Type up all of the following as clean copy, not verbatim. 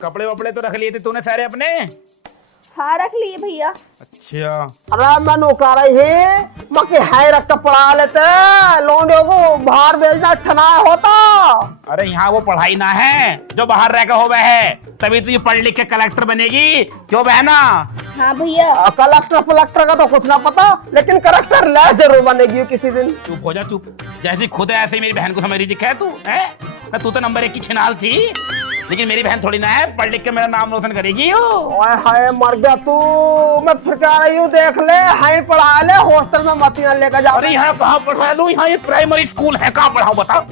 कपड़े वपड़े तो रख लिए थे तूने सारे अपने? हाँ रख लिए भैया। अच्छा अरे मैं नौकर ही मके है रख पढ़ा लेते लोंडियों को बाहर भेजना अच्छा ना होता। अरे यहाँ वो पढ़ाई ना है जो बाहर रहकर हो वह है, तभी तो ये पढ़ लिख के कलेक्टर बनेगी, क्यों बहना? हाँ भैया। कलेक्टर फलेक्टर का तो कुछ ना पता, लेकिन कलेक्टर ले जरूर बनेगी किसी दिन। चुप हो जा चुप, जैसी खुद है ऐसे ही मेरी बहन को समझ रही दिखा है तू है ना? तू तो नंबर 1 की छिनाल थी, लेकिन मेरी बहन थोड़ी ना है, पढ़ लिख के मेरा नाम रोशन करेगी। ओए हाय मर गया तू, मैं फिर कह रही हूँ देख ले हाई पढ़ा ले, हॉस्टल में मत लेकर जा। अरे यहाँ कहाँ पढ़ा लूँ? यहाँ ये प्राइमरी स्कूल है, कहाँ पढ़ाऊँ बता?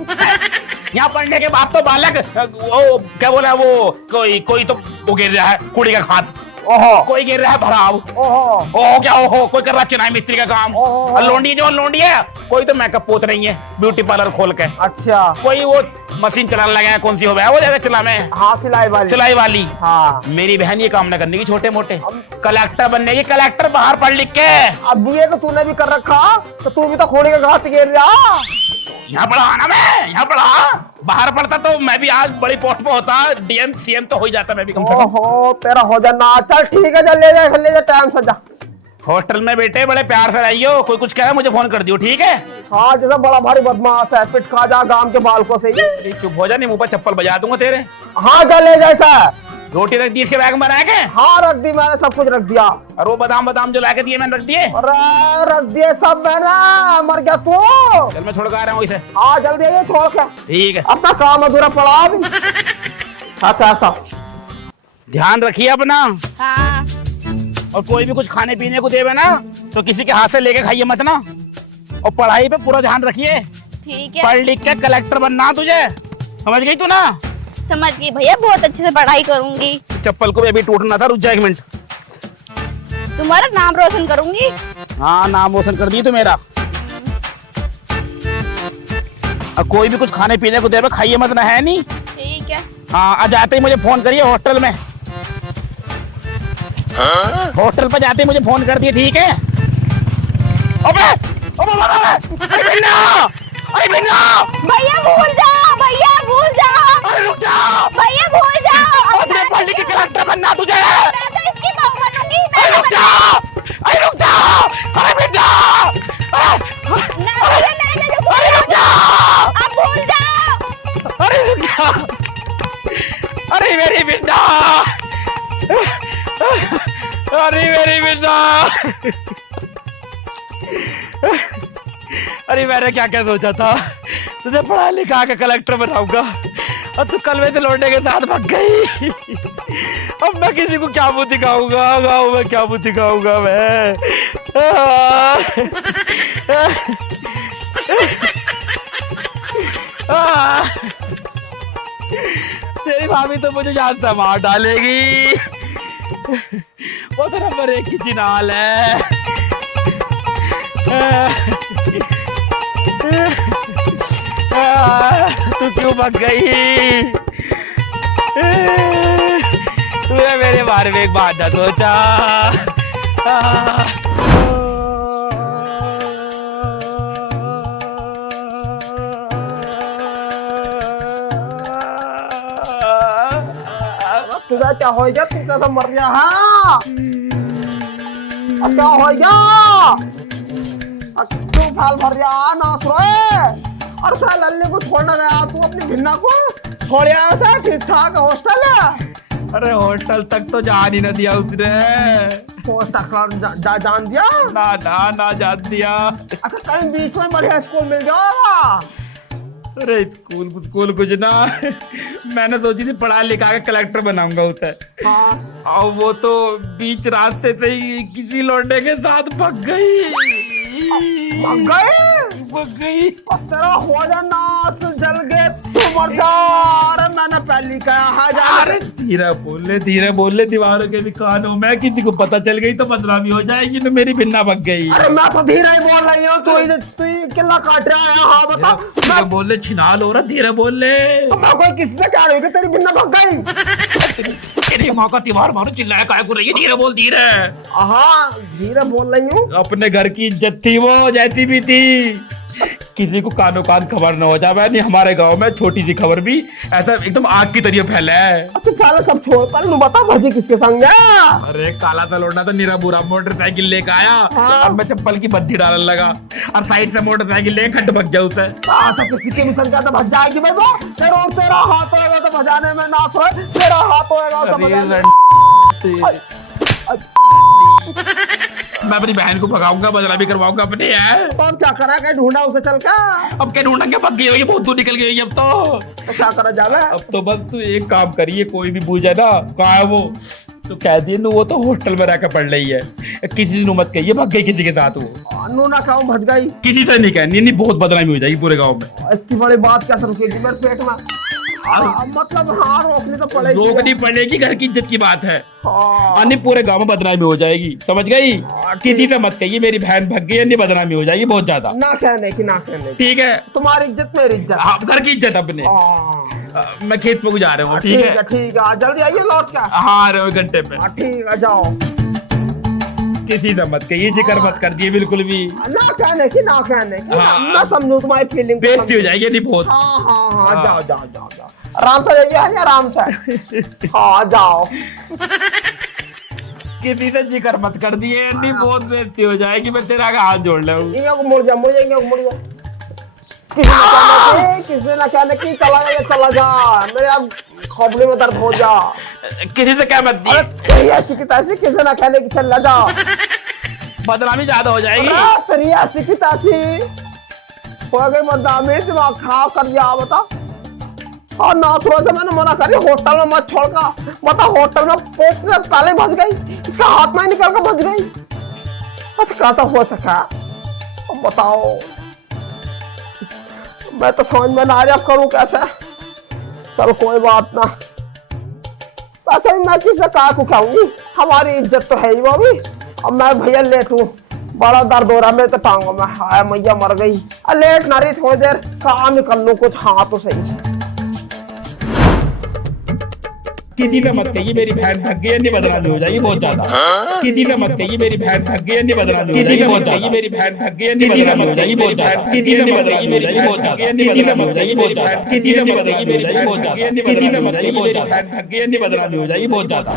यहाँ पढ़ने के बाद तो बालक वो क्या बोला वो कोई तो वो गिर रहा है कुड़ी का खाद, ओहो कोई गिर रहा है भराव, ओहो ओहो क्या ओहो, कोई कर रहा है चिनाई मिस्त्री का काम, और लोंडी जो लोंडी है कोई तो मेकअप पोत रही है ब्यूटी पार्लर खोल के, अच्छा कोई वो मशीन चलाने लगा है, कौन सी हो गया वो ज्यादा चला में? हाँ सिलाई वाली। हाँ मेरी बहन ये काम ना करने की छोटे मोटे, कलेक्टर बनने की, कलेक्टर बाहर पढ़ लिख के। अब ये तो तूने भी कर रखा, तो तू भी तो खोड़ी का घाट गिर जा। यहाँ पढ़ा ना मैं, यहाँ पढ़ा, बाहर पढ़ता तो मैं भी आज बड़ी पोस्ट पे होता, डीएम सीएम तो हो ही जाता मैं भी कम से कम। ओहो तेरा हो जाना, चल ठीक है चल ले जा टाइम से जा। हॉस्टल में बेटे बड़े प्यार से रहियो, कोई कुछ कहे मुझे फोन कर दियो ठीक है? हाँ जैसा बड़ा भारी बदमाश है, पिट खा जा गांव के बालकों से ही। चुप हो जा, नहीं मुंह पर चप्पल बजा दूंगा तेरे। हाँ जा ले जैसा। रोटी रख दी इसके बैग में रख के? हाँ रख दी मैंने, सब कुछ रख दिया। और वो बादाम जो लाके दिए मैंने रख दिए? अरे रख दिए सब मैंने, मर गया तू। चल मैं छोड़ कर आ रहा हूँ इसे। हाँ जल्दी ये छोड़ के, ठीक है अपना काम अधूरा पड़ा अभी। हाँ कैसा ध्यान रखिए अपना, हाँ और कोई भी कुछ खाने पीने को देवे ना तो किसी के हाथ से लेके खाइए मत ना, और पढ़ाई पे पूरा ध्यान रखिए। ठीक है। पढ़ लिख के कलेक्टर बनना तुझे, समझ गई तू ना? समझ गई भैया, बहुत अच्छे से पढ़ाई करूंगी। चप्पल को भी अभी टूटना था, रुक जा 1 मिनट। तुम्हारा नाम रोशन करूंगी। हाँ नाम रोशन कर दी तू मेरा। अब कोई भी कुछ खाने पीने को देवे खाइए मत ना, है नहीं? ठीक है। हाँ आ जाते ही मुझे फोन करिए हॉस्टल में, हॉस्टल पर जाते ही मुझे फोन कर दिए ठीक है? अबे अरे बिन्ना, अरे बिन्ना, भैया भूल जाओ, भैया भूल जाओ, अरे रुक जा, भैया भूल जाओ। और मैं पढ़ लिख के कलेक्टर बनना तुझे। मैं तो इसकी बहू बनूंगी। अरे रुक जा, अरे रुक जा, अरे बिन्ना, अरे रुक जा, अब भूल जाओ। अरे रुक जा, अरे मेरी बिन्ना, अरे मेरी बिन्ना, अरे मैंने क्या क्या सोचा था, तुझे पढ़ा लिखा के कलेक्टर बनाऊंगा और तू कल में से लौटने के साथ भाग गई। अब मैं किसी को क्या मुंह दिखाऊंगा, गाँव में क्या मुंह दिखाऊंगा मैं? तेरी भाभी तो मुझे जान से मार डालेगी, वो तो नंबर 1 की चिनाल है। तू क्यों भाग गई? तूने मेरे बारे में एक बात ना सोचा। तुझे क्या हो गया, तू कैसा मर गया? हाँ क्या हो गया, तू फाल भर गया ना सोए, और क्या लल्ले को छोड़ना गया तू अपनी भिन्ना को छोड़ आया ऐसा? ठीक ठाक हॉस्टल है? अरे होटल तक तो जान ही ना दिया उसने। हॉस्टल जान दिया ना जान दिया। अच्छा कहीं बीच में बढ़िया स्कूल मिल जाएगा। अरे स्कूल कुछ ना, मैंने सोची थी पढ़ा लिखा के कलेक्टर बनाऊंगा उसे। हाँ और वो तो बीच रास्ते से ही किसी लौंडे के साथ भाग गई। भाग गई। तेरा हो जाना जल गए, तू मर जा। अरे मैंने पहली कहा जा। अरे धीरे बोल ले, दीवारों के भी कानों में, किसी को पता चल गई तो बदनामी हो जाएगी ना, मेरी भिन्ना भाग गई। अरे मैं तो धीरे ही बोल रही हूँ, तू कितना काट रहा है? हाँ बता। मैं बोल ले, छिनाल हो रहा, धीरे बोल ले। तो मैं कोई किसी से कह रही हूँ कि तेरी भिन्ना भाग गई? तेरी माँ का त्योहार मारो, चिल्लाया काय को रही है? धीरे बोल, धीरे। हाँ धीरे बोल रही हूँ। अपने घर की इज्जत थी वो, जाती भी थी। किसी को कानो कान खबर न हो जाए। नहीं हमारे गांव में छोटी सी खबर भी ऐसा एकदम आग की तरह फैला है। तू पहले सब छोड़, पहले तू बता भजी किसके संग गया? अरे काला सा लौंडा तो निरा बुरा मोटरसाइकिल लेके आया और मैं चप्पल की बद्दी डालने लगा और साइड से मोटरसाइकिल लेके खड्ड भग गया उसे। किसी के भी संग गया तो भज जाएगी भाई वो। तेरा हाथ होएगा तो भजाने में ना थोड़ा, तेरा हाथ होएगा तो भजाने मैं अपनी बहन को भगाऊंगा, बदला भी करवाऊंगा अपने यार। तो अब क्या करा, कहीं ढूंढा उसे चल का? अब क्या ढूंढेंगे, भग गई होगी, बहुत दूर निकल गई होगी अब तो क्या करा जावे? अब तो बस तू एक काम करिए, कोई भी पूछे ना कहाँ है वो तो कह दिए वो तो हॉस्टल में रहकर पढ़ रही है, किसी से मत कहिए भग गई किसी के साथ वो। अनु ना कहूँ भज गई, किसी से नहीं कहनी, नहीं बहुत बदनामी हो जाएगी पूरे गाँव में। इसकी बड़ी बात क्या रुकेगी मेरे पेट में? मतलब हाँ रोकनी तो पड़ेगी, रोकनी पड़ेगी, घर की इज्जत की बात है। हाँ। नहीं पूरे गांव में बदनामी हो जाएगी, समझ गई? किसी से मत कहिए मेरी बहन भग गई, नहीं बदनामी हो जाएगी बहुत ज्यादा। ना कहने की, ना कहने की। ठीक है, तुम्हारी इज्जत मेरी इज्जत। हाँ घर की इज्जत अपने। मैं खेत पे गुजार रहा हूँ। ठीक है ठीक है, जल्दी आइए लौट के। हाँ रहे घंटे पे। ठीक है जाओ। किसी से मत कहिए, जिक्र मत कर दिए बिल्कुल भी। ना कहने की, ना कहने की। हाँ। मैं समझू तुम्हारी फीलिंग, बेइज्जती हो जाएगी नहीं बहुत। हाँ हाँ हाँ, जाओ जाओ जाओ जाओ, आराम से जाइए, आराम से। हाँ जाओ। किसी से जिक्र मत कर दिए, नहीं बहुत बेइज्जती हो जाएगी, मैं तेरा हाथ जोड़ ले। मुड़ जा, मुड़ जा, मुड़ जा। किसी ना कहने की, चला जा, चला जा, मेरे अब खोपड़ी में दर्द हो जा। किसी से क्या मत दिए, किसी ना कहने की, चल जा, बदनामी ज्यादा हो जाएगी। हो गई बदनामी, दिमाग खराब कर दिया बता। और ना थोड़ा सा मैंने मना करी, होटल में मत छोड़ का, बता होटल में पहुंचने पहले भज गई, इसका हाथ में निकल कर भज गई। अच्छा कैसा हो सका बताओ, मैं तो समझ में ना आ रहा करूं कैसे। चलो कोई बात ना, वैसे ही मैं किसी कहा को खाऊंगी, हमारी इज्जत तो है ही वो भी। अब मैं भैया लेट हूँ, बड़ा दर्द हो रहा है मेरे तो टांगों में। हाय मैया मर गई, लेट ना रही, थोड़ी देर काम ही कर लूं कुछ। हाँ तो सही है। किसी से मत कहिए मेरी बहन भग गई, नहीं बदनामी हो जाएगी बहुत ज्यादा। किसी से मत कहिए मेरी बहन भग गई, नहीं बदनामी हो जाएगी बहुत ज्यादा। मेरी बहन भग गई, नहीं बदनामी हो जाएगी बहुत ज्यादा। किसी से मत कहिए मेरी बहन भग गई, नहीं बदनामी हो जाएगी बहुत ज्यादा। किसी से मत कहिए मेरी बहन भग गई, नहीं बदनामी हो जाएगी बहुत ज्यादा। भग गई, नहीं बदनामी हो जाएगी बहुत ज्यादा।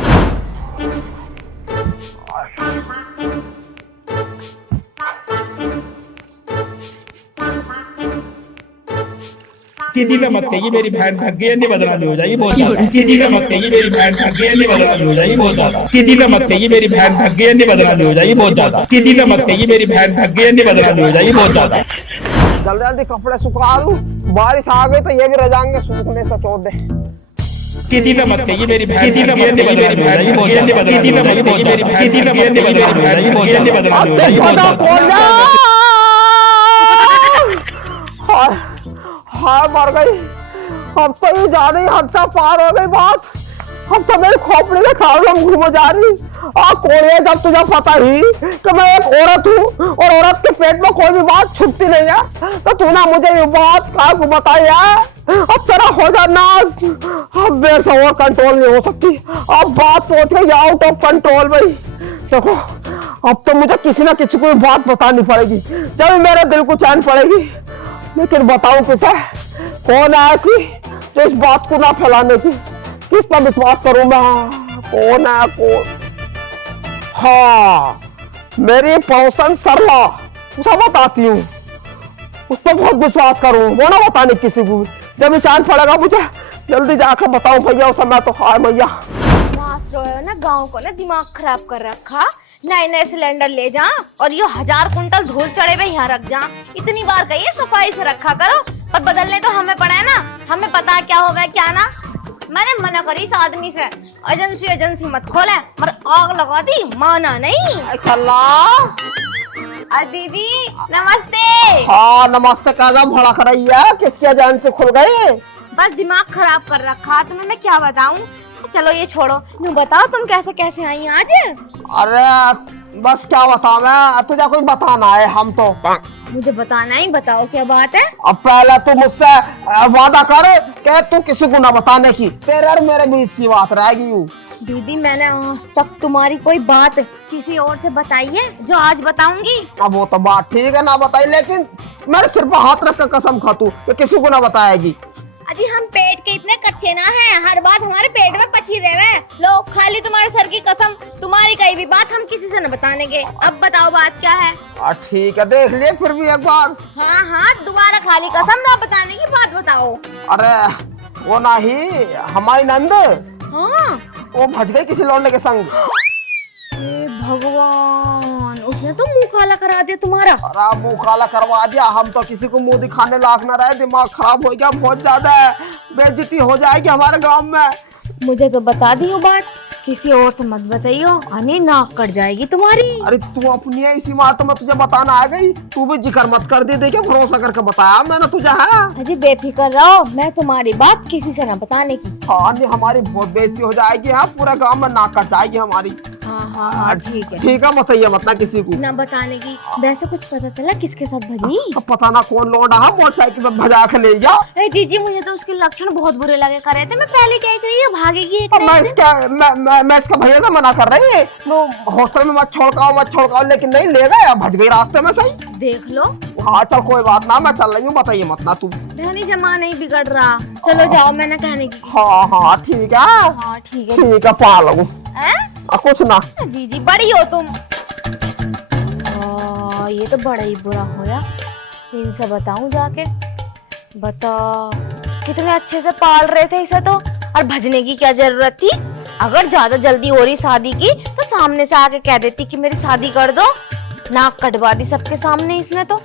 किसी से मत कहिए मेरी बहन भग गई, नहीं बदनामी हो जाएगी बहुत ज्यादा। किसी से मत कहिए मेरी बहन भग गई, नहीं बदनामी हो जाएगी बहुत ज्यादा। किसी से मत कहिए मेरी बहन भग गई, नहीं बदनामी हो जाएगी बहुत ज्यादा। किसी से मत कहिए मेरी बहन भग गई, नहीं बदनामी हो जाएगी बहुत ज्यादा। जल्दी जल्दी कपड़े सुखा दूं, बारिश आ गई तो ये भी रह जाएंगे सूखने से, छोड़ दे। किसी से मत कहिए मेरी बहन, किसी से मत कहिए मेरी बहन बहुत ज्यादा। किसी से मत कहिए मेरी बहन, किसी से मत कहिए मेरी बहन बहुत ज्यादा, नहीं बदनामी हो जाएगी बहुत ज्यादा। हाय मर गई, अब तो ये ज्यादा ही हद से पार हो गई बात। अब तो मेरी खोपड़ी में खाओ घूम जा रही। कोरिया जब तुझे पता ही कि मैं एक औरत हूँ और औरत के पेट में कोई भी बात छुपती नहीं है, तो तू ना मुझे ये बात का बताई है। अब तेरा हो जा नाज, अब मेरे से और कंट्रोल नहीं हो सकती। अब बात पहुंच गई आउट ऑफ कंट्रोल भाई। देखो अब तो मुझे किसी ना किसी को बात बतानी पड़ेगी, जब मेरे दिल को चैन पड़ेगी। लेकिन बताऊं किसे, कौन है ऐसी जो इस बात को ना फैलाने की, किस पर विश्वास करूं मैं? कौन है कौन? हाँ मेरी पड़ोसन सरला, उसे बताती हूँ, उस पर बहुत विश्वास करूं, वो ना बताने किसी को। जब चांद पड़ेगा मुझे जल्दी जाकर बताऊं भैया उसे मैं तो। हाय मैया ना गांव को ना दिमाग खराब कर रखा, नए नए सिलेंडर ले जा और ये 1000 कुंटल धूल चढ़े हुए यहाँ रख जा। इतनी बार कहिए सफाई से रखा करो, पर बदलने तो हमें पड़ा है ना, हमें पता है क्या होगा क्या ना। मैंने मना करी इस आदमी से, एजेंसी मत खोले, मगर आग लगा दी, माना नहीं। दीदी नमस्ते। हाँ नमस्ते, काजा भड़ा कर रही है, किसकी एजेंसी खुल गई? बस दिमाग खराब कर रखा तुम्हें, मैं क्या बताऊं। चलो ये छोड़ो, यूँ बताओ तुम कैसे कैसे आई आज? अरे बस क्या बताऊं मैं, तुझे कुछ बताना है। हम तो मुझे बताना ही, बताओ क्या बात है। अब पहले तू मुझसे वादा कर कि तू किसी को ना बताने की, तेरे और मेरे बीच की बात रहेगी। दीदी मैंने आज तक तुम्हारी कोई बात किसी और से बताई है जो आज बताऊंगी? अब वो तो बात ठीक है ना बताई, लेकिन मेरे सिर पर हाथ रख कर कसम खा तू कि किसी को ना बताएगी। अजी हम पेट के इतने कच्चे ना हैं, हर बात हमारे पेट में पची रहे। लो खाली तुम्हारे सर की कसम, तुम्हारी कही भी बात हम किसी से न बताने के। अब बताओ बात क्या है? ठीक है, देख लिए फिर भी एक बार। हाँ हाँ, दोबारा खाली कसम ना बताने की बात बताओ। अरे वो नहीं, हमारी नंद हाँ वो भज गई किसी लौंडे के संग। हे भगवान, उसने तो मुंह काला करा दिया तुम्हारा। अरे मुंह काला करवा दिया, हम तो किसी को मुंह दिखाने लायक ना रहे, दिमाग खराब हो गया बहुत ज्यादा है, बेइज्जती हो जाएगी हमारे गांव में। मुझे तो बता दी वो बात, किसी और से मत बताइयो, अने नाक कट जाएगी तुम्हारी। अरे तू अपनी है इसी बात में तुझे बताना आ गई, तू भी जिक्र मत कर दे, देखे भरोसा करके बताया मैंने तुझे है। अजी बेफिक्र रहो, मैं तुम्हारी बात किसी से न बताने की। हाँ नहीं, हमारी बहुत बेइज्जती हो जाएगी, हाँ पूरे गांव में नाक कट जाएगी हमारी। हाँ हाँ हाँ ठीक है, ठीक है, बताइए मत ना किसी को ना बताने की। वैसे कुछ पता चला किसके साथ भजी? अब पता ना कौन लौंडा है मोटरसाइकिल में भजा के ले गया। अरे जीजी मुझे तो उसके लक्षण बहुत बुरे लगे कर रहे थे, मैं पहले क्या ही करी भागेगी एक मैं इसका भैया से मना कर रही है, हॉस्टल में मत छोड़काओ, लेकिन नहीं ले गए, भज गई रास्ते में सही। देख लो। हाँ चल कोई बात ना, मैं चल रही हूँ, बताइए मत ना तू। बहनी जमा नहीं बिगड़ रहा, चलो जाओ, मैंने कहने की। हाँ हाँ ठीक है, हाँ ठीक है। ठीक है पा लो कुछ ना। जीजी बड़ी हो तुम। ये तो बड़ा ही बुरा होया, इनसे बताऊं जाके। बता, कितने अच्छे से पाल रहे थे इसे तो, और भजने की क्या जरूरत थी? अगर ज्यादा जल्दी हो रही शादी की तो सामने से आके कह देती कि मेरी शादी कर दो। नाक कटवा दी सबके सामने इसने तो।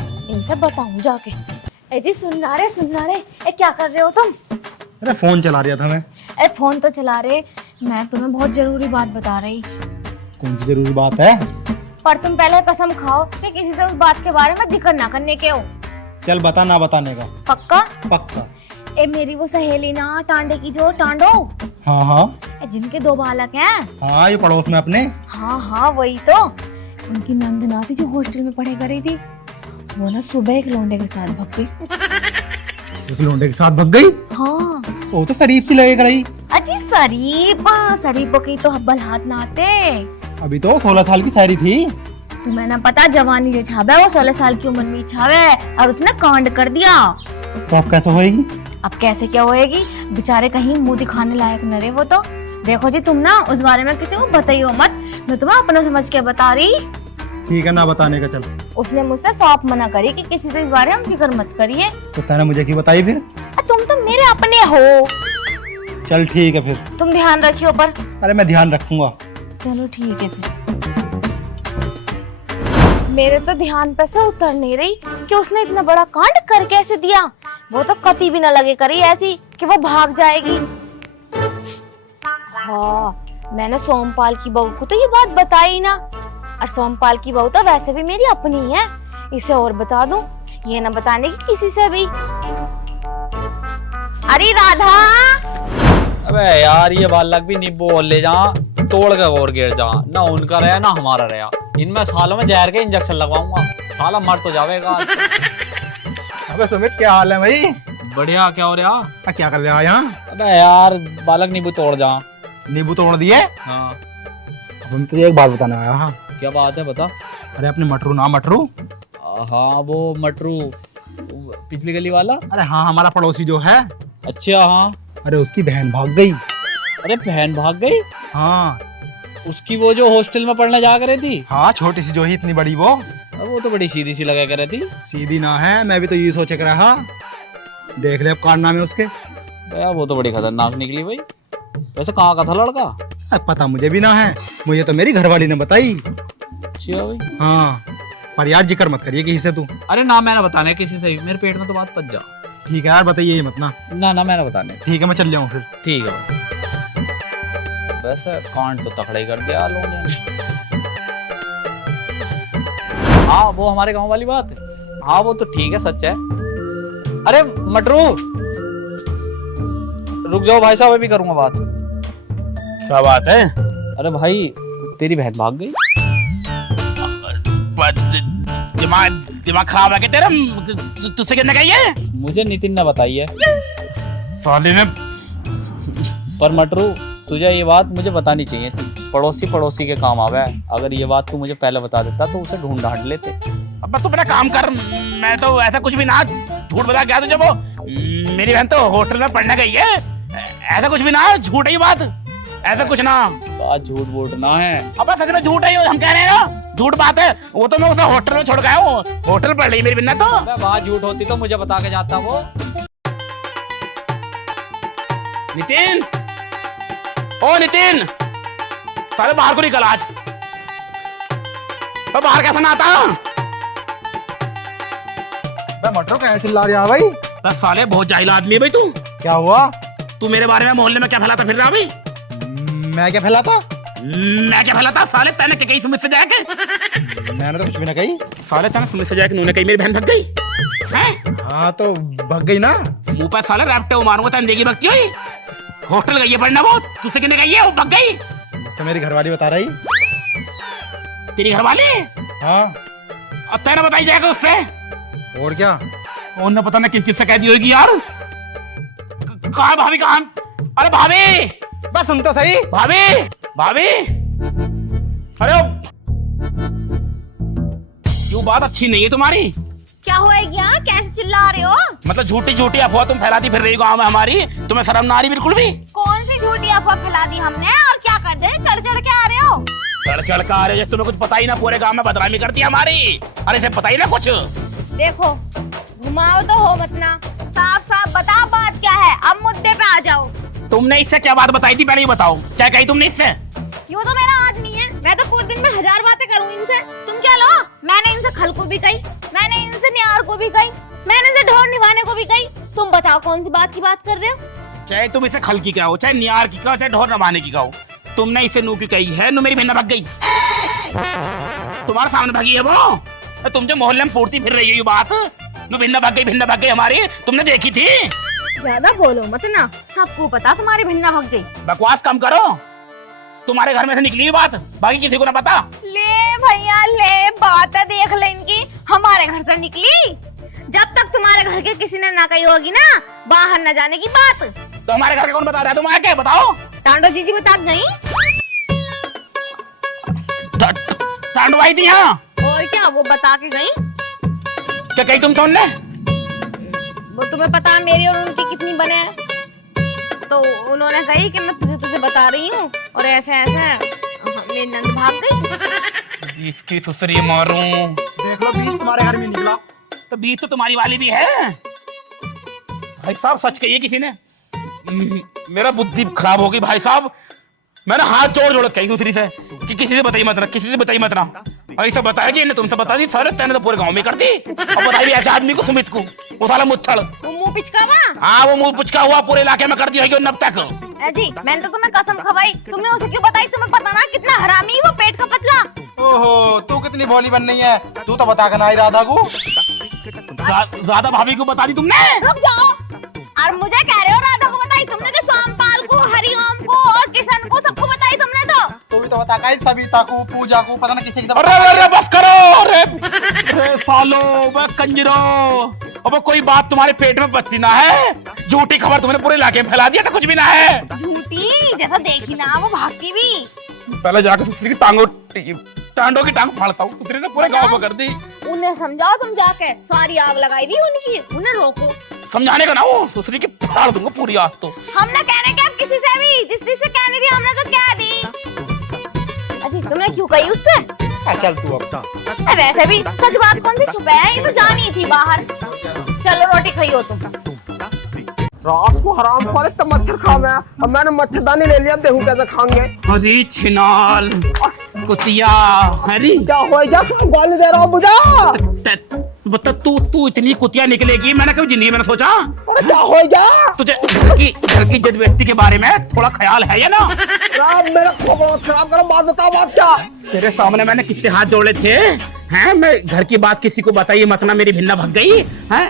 इनसे बताऊं जाके। ए जी सुन रहे, ए क्या कर रहे हो तुम? अरे फोन चला रहा था मैं। ए फोन तो चला रहे, मैं तुम्हें बहुत जरूरी बात बता रही। कौन सी जरूरी बात है? पर तुम पहले कसम खाओ कि किसी से उस बात के बारे में जिक्र ना करने के हो। चल बता, ना बताने का। पक्का? पक्का। ए मेरी वो सहेली ना, टांडे की जो टांडो। हाँ हाँ जिनके 2 बालक हैं। हाँ, ये पड़ोस में अपने। हाँ हाँ वही तो। उनकी नंद ना थी जो हॉस्टल में पढ़े कर रही थी, वो ना सुबह एक लौंडे के साथ भग गई। एक लौंडे के साथ भग गई? हाँ। वो तो शरीफ सी लगे रही। अजी शरीफ की तो हब्बल हाथ ना आते। अभी तो 16 साल की सारी थी। तुम्हें ना पता, जवानी जो छावे वो 16 साल की उम्र में छावे, और उसने कांड कर दिया। तो अब कैसे होएगी? अब कैसे क्या होएगी, बेचारे कहीं मुंह दिखाने लायक न रहे वो तो। देखो जी तुम ना उस बारे में किसी को बताइयो मत, मैं तुम्हें अपना समझ के बता रही। ठीक है, ना बताने का। चल। उसने मुझसे साफ मना करी कि किसी से इस बारे में जिक्र मत करिए। तो तूने मुझे क्यों बताई फिर? तुम तो मेरे अपने हो। चल ठीक है फिर। तुम ध्यान रखियो पर। अरे मैं ध्यान रखूंगा। चलो ठीक है फिर। मेरे तो ध्यान पे से उतर नहीं रही कि उसने इतना बड़ा कांड कर कैसे दिया। वो तो कति भी न लगे करी ऐसी कि वो भाग जाएगी। हाँ, मैंने सोमपाल की बहू को तो ये बात बताई ना, और सोमपाल की बहू तो वैसे भी मेरी अपनी ही है, इसे और बता दूं, ये ना बताने की किसी से भी। अरे राधा। अबे यार ये बालक भी नहीं बोल ले जा, तोड़ के और गिर जा, ना उनका रहा ना हमारा रहा। इनमें सालों में जहर के इंजेक्शन लगवाऊंगा, साला मर तो जाएगा। अबे सुमित, क्या हाल है भाई? बढ़िया। क्या हो रहा? क्या कर रहा है यहाँ? अबे यार बालक नींबू तोड़ जा। नींबू तोड़ दिए? हाँ। अब मैं तुझे एक बात बताना आया। हाँ, क्या बात है बता। अरे अपने मटरू ना, मटरू। हाँ वो मटरू, पिछली गली वाला। अरे हाँ, हमारा पड़ोसी जो है। अच्छा हाँ। अरे उसकी बहन भाग गई। अरे बहन भाग गई? हाँ। उसकी वो जो हॉस्टल में पढ़ने जा कर रही थी? हाँ, छोटी सी जो ही, इतनी बड़ी वो। अब वो तो बड़ी सीधी सी लगा कर रही थी। सीधी ना है, मैं भी तो ये सोच कर रहा। देख ले अब कारनामे उसके। यार वो तो बड़ी खतरनाक निकली भाई। वैसे कहाँ का था लड़का? पता मुझे भी ना है, मुझे तो मेरी घरवाली ने बताई। अच्छा भाई। हाँ, पर यार जिक्र मत करिए किसी से तू। अरे ना मैंने बताने किसी से, मेरे पेट में तो बात पच जा। ठीक है यार, बताइए मत ना। ना मैंने बताने। ठीक है, मैं चल जाऊँ फिर। ठीक है भाई। वैसे कांड तो तकड़ा ही कर दिया लोगों ने। हाँ वो हमारे गांव वाली बात है। हाँ वो तो ठीक है, सच है। अरे मटरू रुक जाओ भाई साहब, अभी करूंगा बात। क्या बात है? अरे भाई तेरी बहन भाग गई। दिमाग खराब है क्या तेरा? तुझसे किसने कही है? मुझे नितिन ने बताई है। साले ने। पर मटरू तुझे ये बात मुझे बतानी चाहिए थी, पड़ोसी पड़ोसी के काम आवे। अगर ये बात तू मुझे पहले बता देता तो उसे ढूंढ ढांढ लेते। अब तू अपना काम कर, मैं तो ऐसा कुछ भी ना झूठ बता गया तुझे। वो मेरी बहन तो होटल में पढ़ने गई है, ऐसा कुछ भी ना, झूठ है ये बात, ऐसा कुछ ना। बात झूठ बोलना है। अब सच में झूठ है ये, हम कह रहे हैं ना झूठ बात है। वो तो मैं उसे होटल में छोड़ गया हूँ, होटल पढ़ रही मेरी बिन्ना तो। बात झूठ होती तो मुझे बता के जाता वो। नितिन, ओ नितिन, साले बाहर को निकल आज। तो बाहर कैसा ना आता? मटरो कैसे चिल्ला रहा है भाई? तो साले बहुत जाहिल आदमी है भाई तू। क्या हुआ? तू मेरे बारे में मोहल्ले में क्या फैलाता फिर रहा भाई? मैं क्या फैलाता? मैं क्या फैलाता? साले तैने क्या कही सुमित से जाके? मैंने तो कुछ भी ना कही। साले तैने सुमित से जाके उन्होंने कही मेरी बहन भाग गई हैं? हाँ तो भाग गई ना। मुंह पर साले रैप्टे मारूंगा, तैने देगी भगती हुई। होटल गई है पढ़ना वो, तुझसे कितने गई है? वो भाग गई। मुझसे मेरी घरवाली बता रही। तेरी घरवाली? हाँ। अब तैने बताई जाएगा उससे। और क्या? उन्होंने पता नहीं किस किस से कह दी होगी यार। कहाँ है भाभी? कहाँ? अरे भाभी, बस सुन तो सही। भाभी, भाभी, अरे ये बात अच्छी नहीं है तुम्हारी। क्या हुआ क्या? कैसे चिल्ला रहे हो? मतलब झूठी झूठी अफवाह तुम फैलाती फिर रही हो गाँव में हमारी, तुम्हें शर्म ना आ रही बिल्कुल भी? कौन सी झूठी अफवाह फैला दी हमने और क्या कर दे? चढ़ चढ़ के आ रहे हो? चढ़ चढ़ कर आ रहे हो? तुम्हें कुछ पता ही ना, पूरे गाँव में बदनामी करती है हमारी। अरे इसे पता ही ना कुछ। देखो, घुमाओ तो हो मत ना, साफ साफ बता बात क्या है। अब मुद्दे पे आ जाओ। तुमने इससे क्या बात बताई थी पहले ही बताओ, क्या कही तुमने इससे? यूँ तो मेरा आदमी है, मैं तो पूरे दिन में 1000 बातें करूँ इनसे। तुम क्या लो? मैंने इनसे खल को भी कही, मैंने इनसे न्यार को भी कही, मैंने इनसे ढोर निभाने को भी कही। तुम बताओ कौन सी बात की बात कर रहे हो? चाहे तुम इसे खल की कहो, चाहे न्यार की कहो, चाहे ढोर नवाने की कहो, तुमने इसे नू की कही है। नू मेरी बहन भाग गई, तुम्हारे सामने भागी है वो। तुम जो मोहल्ले में पूर्ति फिर रही है ये बात, नू भिन्ना भाग गई हमारी, तुमने देखी थी? ज्यादा बोलो मत ना, सबको पता तुम्हारी भिन्ना भाग गई। बकवास कम करो, तुम्हारे घर में से निकली बात, बाकी किसी को ना पता। ले भैया ले, बात देख ले इनकी, हमारे घर से निकली। जब तक तुम्हारे घर के किसी ने ना कही होगी ना बाहर न जाने की बात। तो हमारे घर का कौन बता रहा है? तुम आके बताओ। टांडो जीजी बता गई। टांडो आई थी यहाँ? और क्या, वो बता के गई। क्या कही तुम सुनने? वो तुम्हें पता है मेरी और उनकी कितनी बने हैं, तो उन्होंने कही कि मैं तुझे बता रही हूँ और ऐसे ऐसे मेरी नंद भाग गई। इसकी सुसरी मारूं। देख लो बीज तुम्हारे घर में निकला। तो बीज तो तुम्हारी वाली भी है भाई साहब, सच कहिए किसी ने। मेरा बुद्धि खराब हो गई भाई साहब, मैंने हाथ जोड़ जोड़ कही दूसरी से कि किसी से बताई मत ना, किसी से बताई मत ना। ऐसा बताया कि इन्हें तुमसे बता दी, सारे तेने तो पूरे गांव में कर दी। और बताई ऐसे आदमी को, सुमित को, वो साला मुच्छड़। वो मुंह पिचकावा। हाँ वो मुंह पुचका हुआ पूरे इलाके में कर दी होगी नब तक। जी मैंने तो तुम्हें कसम खवाई, तुमने उसे क्यों बताई? तुम्हें पता ना कितना हरामी वो, पेट का पतला। ओहो, तू कितनी भोली बन रही है, तू तो बता के ना ही राधा को। ज्यादा भाभी को बता दी तुमने? रुक जाओ, और मुझे कह रहे हो राधा को बताई? तुमने तो सोमपाल को, हरिओम को और किशन को सबको बताई तुमने तो। तू भी तो बता का सविता को, पूजा को, पता ना किसी की। अरे बस करो, अरे सालो, बस कंजरो। अब कोई बात तुम्हारे पेट में पचती ना है, झूठी खबर तुमने पूरे इलाके में फैला दिया था, कुछ भी ना है। झूठी जैसा देखी ना वो भागती भी। पहले जाकर दूसरी की टांडों की टांग फाड़ता हूँ, दूसरी ने पूरे गांव में कर दी। उन्हें समझाओ तुम जाके, सारी आग लगाई दी उनकी, उन्हें रोको। समझाने का ना हो, दूसरी की फाड़ दूंगा पूरी आग तो। हमने कहने क्या किसी से भी, जिस से कहनी थी हमने तो क्या दी। अजी तुमने क्यों कही उससे? चल तू अब था। वैसे भी सच बात कौन सी छुपा है, ये तो जानी थी बाहर। चलो रोटी खाइयो तुम। रात को हराम वाले तो मच्छर खा गया, अब मैंने मच्छरदानी ले लिया, देखूं कैसे खाएंगे। अरे छिनाल कुतिया, अरे क्या हो गया? गाली दे रहा हूँ मुझे। बता तू इतनी कुतिया निकलेगी मैंने कभी जिंदगी में ना सोचा। अरे क्या हो गया? तुझे घर की जज व्यक्ति के बारे में थोड़ा ख्याल है या ना? मेरा खराब करो, बात बताओ, बात क्या? तेरे सामने मैंने कितने हाथ जोड़े थे हैं, मैं घर की बात किसी को बताइए मत ना, मेरी भिन्ना भाग गई हैं।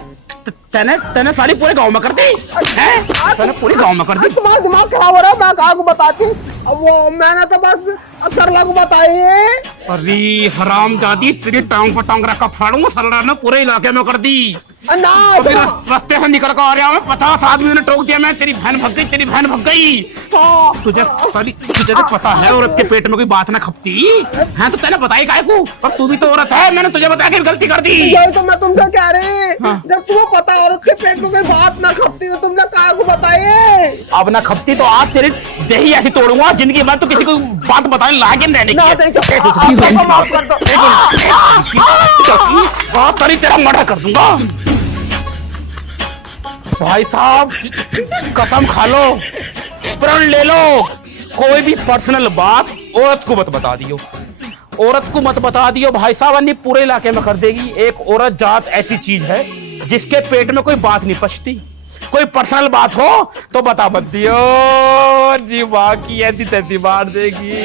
तने सारी पूरे गांव में कर दी हैं, तने पूरे गांव में कर दी। तुम्हारा दिमाग खराब हो रहा है, मैं कहाँ को बताती। अब वो मैंने तो बस सरला को बताई है। अरे हराम जादी, तेरी टांग पर टांग रखा फाड़ूंगा सरला ने पूरे इलाके में कर दी। ना अभी रास्ते से निकल कर आ रहा हूँ, 50 आदमियों ने टोक दिया, मैं तेरी बहन भग गई, तेरी बहन भग गई। तुझे तो पता है औरत के पेट में कोई बात ना खपती है, तो तेने बताई काहे को? और तू भी तो औरत है, मैंने तुझे बताया कि गलती कर दी। यही तो मैं तुमसे कह रही, जब तुम्हें पता औरत के पेट में कोई बात ना खपती तो तुमने काहे को बताई? अब ना खपती तो आज तेरी देही ऐसी तोड़ूंगा, जिंदगी भर तो किसी को बात बताने लायक ही रहने बहुत सारी तेरा मर्डर कर दूंगा। भाई साहब कसम खा लो, प्रण ले लो, कोई भी पर्सनल बात औरत को मत बता दियो, औरत को मत बता दियो भाई साहब, अन्य पूरे इलाके में कर देगी। एक औरत जात ऐसी चीज है जिसके पेट में कोई बात नहीं पचती, कोई पर्सनल बात हो तो बता मत दियो, जी बाकी ऐसी तैसी मार देगी।